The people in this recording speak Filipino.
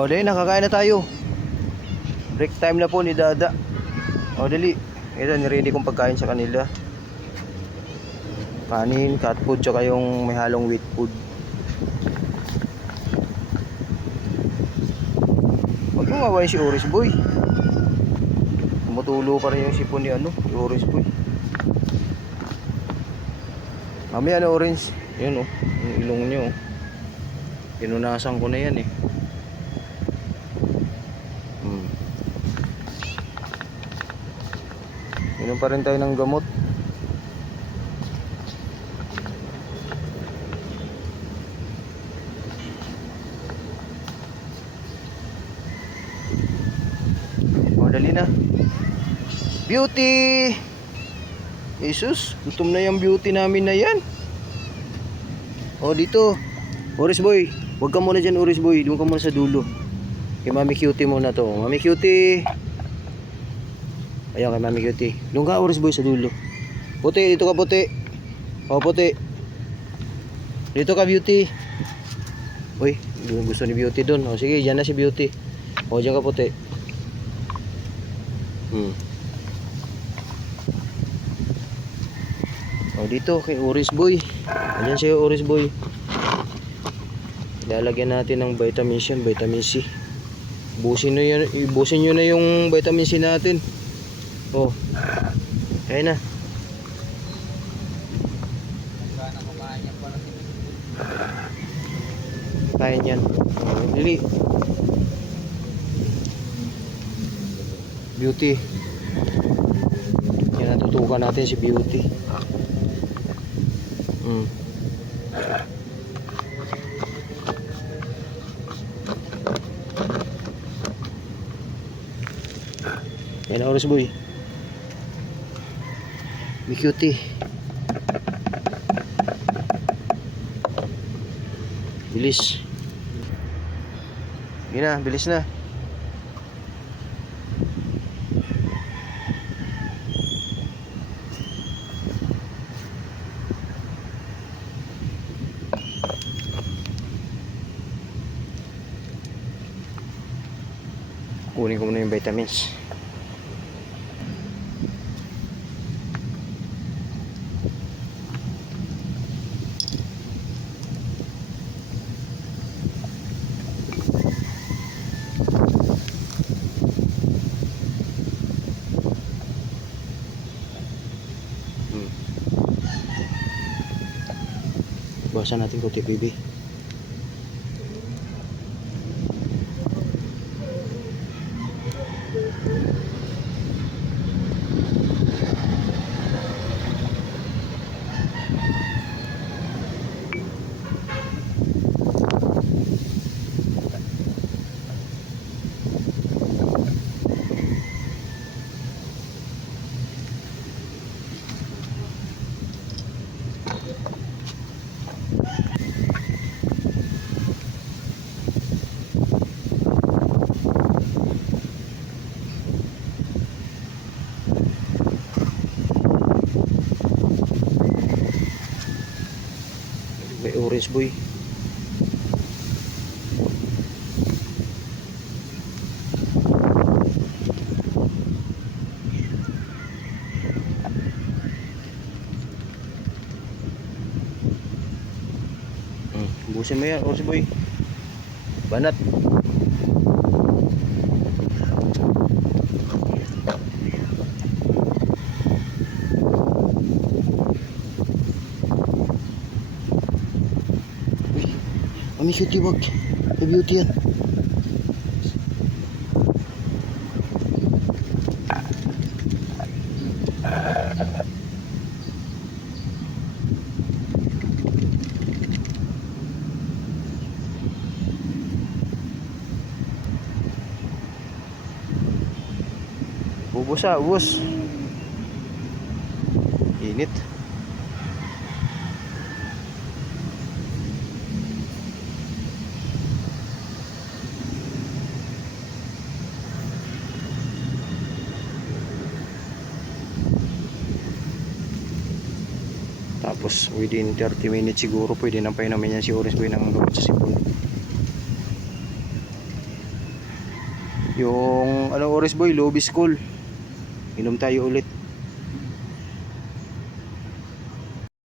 O dali, nakakain na tayo. Break time na po ni Dada. O dali. Ito, niready kong pagkain sa kanila. Kanin, cat food, tsaka yung may halong wheat food. Huwag mong awayin si Orange Boy. Tumutulo pa rin yung sipon ni si Orange Boy. Mamaya na Orange. Yun yung ilong nyo. Pinunasan ko na yan Inom pa rin tayo ng gamot. O dali na. Beauty! Jesus, gutom na yung beauty namin na yan. O dito, Orange Boy. Huwag ka muna dyan, Orange Boy. Doon ka muna sa dulo. Kay Mami Cutie muna to. Mami Cutie. Ayan kay Mami Cutie. Doon ka, Orange Boy, sa dulo. Puti, dito ka puti. O puti. Dito ka Beauty. Uy, gusto ni Beauty doon. O sige, dyan na si Beauty. O dyan ka puti. O dito kay Orange Boy. Ayan siya Orange Boy. Lalagyan natin ng vitamin C, vitamin C. Ibusin nyo na yung vitamin C natin. Oh. Kaya na. Kaya yan. Dili. Beauty. Yan, natutukan natin si Beauty. Yan, Orange Boy. Be Cutie. Bilis. Yun na, bilis na. Kunin ko muna yung vitamins. Bawasan natin konti, baby. May Orange Boy. Busin mo yan, Orange Boy. Banat. Mami Cutie, wag. May Beauty yan. Ubus ubus. Init. Tapos within 30 minutes siguro pwede nang painumin yan si Orange Boy ng gamot sa sipon. Yung ano oras boy, lobby school. Inom tayo ulit.